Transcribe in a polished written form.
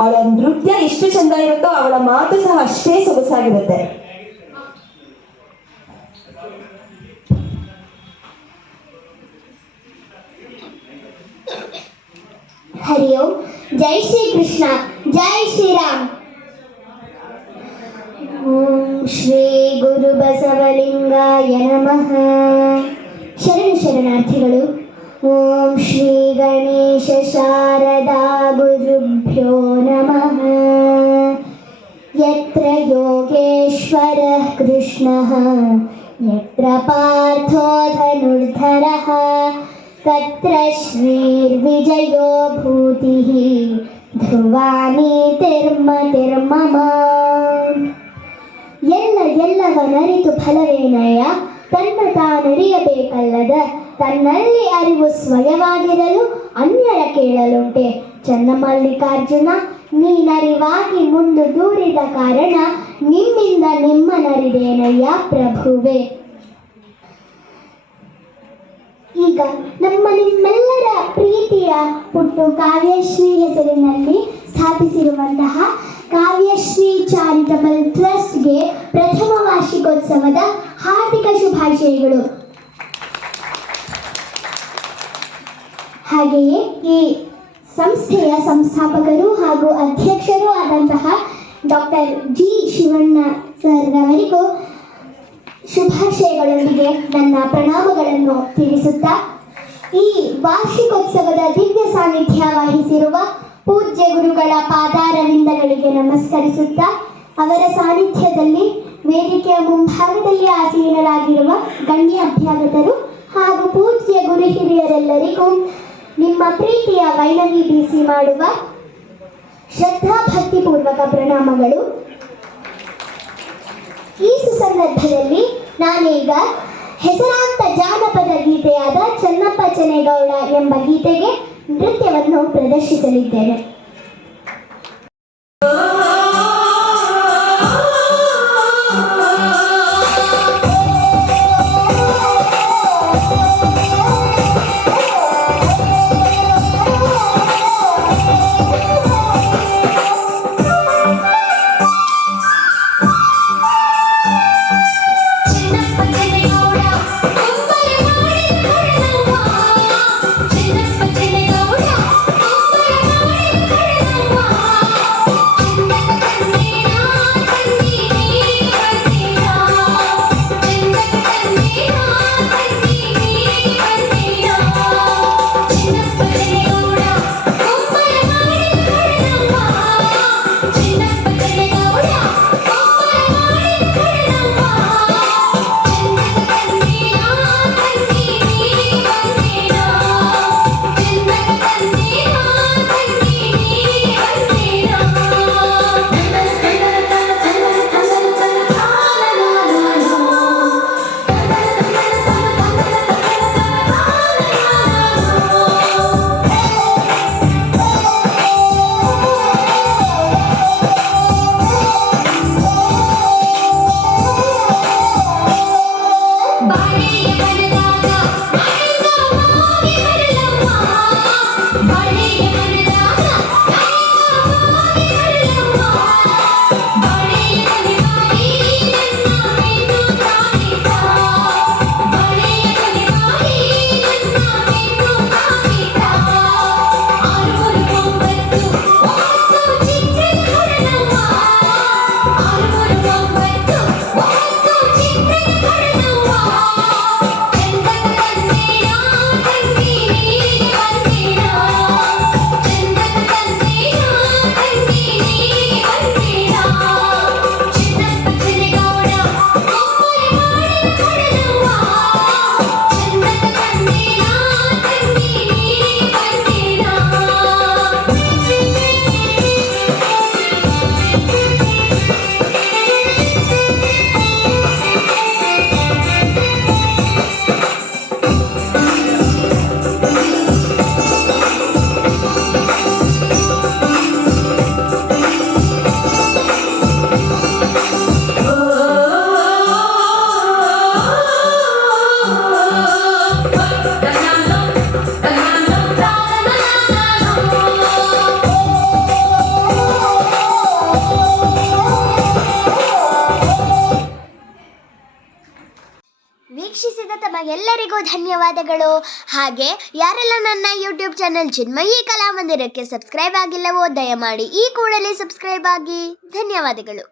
ಅವಳ ನೃತ್ಯ ಎಷ್ಟು ಚಂದ ಇರುತ್ತೋ ಅವಳ ಮಾತು ಸಹ ಅಷ್ಟೇ ಸೊಗಸಾಗಿರುತ್ತೆ. ಹರಿ ಓಂ. ಜೈ ಶ್ರೀ ಕೃಷ್ಣ, ಜೈ ಶ್ರೀರಾಮ್. ಓಂ ಶ್ರೀ ಗುರು ಬಸವಲಿಂಗಾಯ ನಮಃ. ಶರಣಾರ್ಥಿಗಳು. ಓಂ ಶ್ರೀ ಗಣೇಶ ಶಾರದಾ ಗುರುಭ್ಯೋ ನಮಃ. ಯತ್ರ ಯೋಗೇಶ್ವರ ಕೃಷ್ಣ ಯತ್ರ ಪಾರ್ಥೋ ಧನುರ್ಧರಃ ತತ್ರ ಶ್ರೀರ್ವಿಜಯೋ ಭೂತಿಃ ಧ್ರುವಾನಿ ತಿರ್ಮತಿರ್ಮಮ. ಎಲ್ಲವನರಿತು ಫಲವೇನಯ್ಯ, ತನ್ನ ತಾನರಿಯಬೇಕಲ್ಲದ ತನ್ನಲ್ಲಿ ಅರಿವು ಸ್ವಯವಾಗಿರಲು ಅನ್ಯರ ಕೇಳಲುಂಟೆ. ಚನ್ನಮಲ್ಲಿಕಾರ್ಜುನ, ನೀನರಿವಾಗಿ ಮುಂದು ದೂರಿದ ಕಾರಣ ನಿಮ್ಮಿಂದ ನಿಮ್ಮನರಿದೇನಯ್ಯ ಪ್ರಭುವೆ. ಈಗ ನಿಮ್ಮೆಲ್ಲರ ಪ್ರೀತಿಯ ಪುಟ್ಟು ಕಾವ್ಯಶ್ರೀ ಹೆಸರಿನಲ್ಲಿ ಸ್ಥಾಪಿಸಿರುವಂತಹ ಕಾವ್ಯಶ್ರೀ ಚಾರಿಟಬಲ್ ಟ್ರಸ್ಟ್ಗೆ ಪ್ರಥಮ ವಾರ್ಷಿಕೋತ್ಸವದ ಹಾರ್ದಿಕ ಶುಭಾಶಯಗಳು. ಹಾಗೆಯೇ ಈ ಸಂಸ್ಥೆಯ ಸಂಸ್ಥಾಪಕರು ಹಾಗೂ ಅಧ್ಯಕ್ಷರೂ ಆದಂತಹ ಡಾಕ್ಟರ್ ಜಿ ಶಿವಣ್ಣ ಸರ್ ಅವರಿಗೂ ಶುಭಾಶಯಗಳೊಂದಿಗೆ ನನ್ನ ಪ್ರಣಾಮಗಳನ್ನು ತಿಳಿಸುತ್ತಾ, ಈ ವಾರ್ಷಿಕೋತ್ಸವದ ದಿವ್ಯ ಸಾನ್ನಿಧ್ಯ ವಹಿಸಿರುವ ಪೂಜ್ಯ ಗುರುಗಳ ಪಾದಾರವಿಂದಗಳಿಗೆ ನಮಸ್ಕರಿಸುತ್ತಾ, ಅವರ ಸಾನ್ನಿಧ್ಯದಲ್ಲಿ ವೇದಿಕೆಯ ಮುಂಭಾಗದಲ್ಲಿ ಆಸೀನರಾಗಿರುವ ಗಣ್ಯ ಅಭ್ಯಾಗತರು ಹಾಗೂ ಪೂಜ್ಯ ಗುರು ಹಿರಿಯರೆಲ್ಲರಿಗೂ ನಿಮ್ಮ ಪ್ರೀತಿಯ ವೈನವಿ ಬೀಸಿ ಮಾಡುವ ಶ್ರದ್ಧಾ ಭಕ್ತಿಪೂರ್ವಕ ಪ್ರಣಾಮಗಳು. ಈ ಸುಸಂದರ್ಭದಲ್ಲಿ ನಾನೀಗ ಹೆಸರಾಂತ ಜಾನಪದ ಗೀತೆಯಾದ ಚನ್ನಪ್ಪ ಚನ್ನೇಗೌಡ ಎಂಬ ಗೀತೆಗೆ ನೃತ್ಯವನ್ನು ಪ್ರದರ್ಶಿಸಲಿದ್ದೇನೆ. ಚಿನ್ನಪ್ಪ ಚಿನ್ನೇಗೌಡ ತಮಗೆಲ್ಲರಿಗೂ ಧನ್ಯವಾದಗಳು. ಹಾಗೆ ಯಾರೆಲ್ಲ ನನ್ನ ಯೂಟ್ಯೂಬ್ ಚಾನೆಲ್ ಚಿನ್ಮಯಿ ಕಲಾಮಂದಿರಕ್ಕೆ ಸಬ್ಸ್ಕ್ರೈಬ್ ಆಗಿಲ್ಲವೋ ದಯಮಾಡಿ ಈ ಕೂಡಲೇ ಸಬ್ಸ್ಕ್ರೈಬ್ ಆಗಿ. ಧನ್ಯವಾದಗಳು.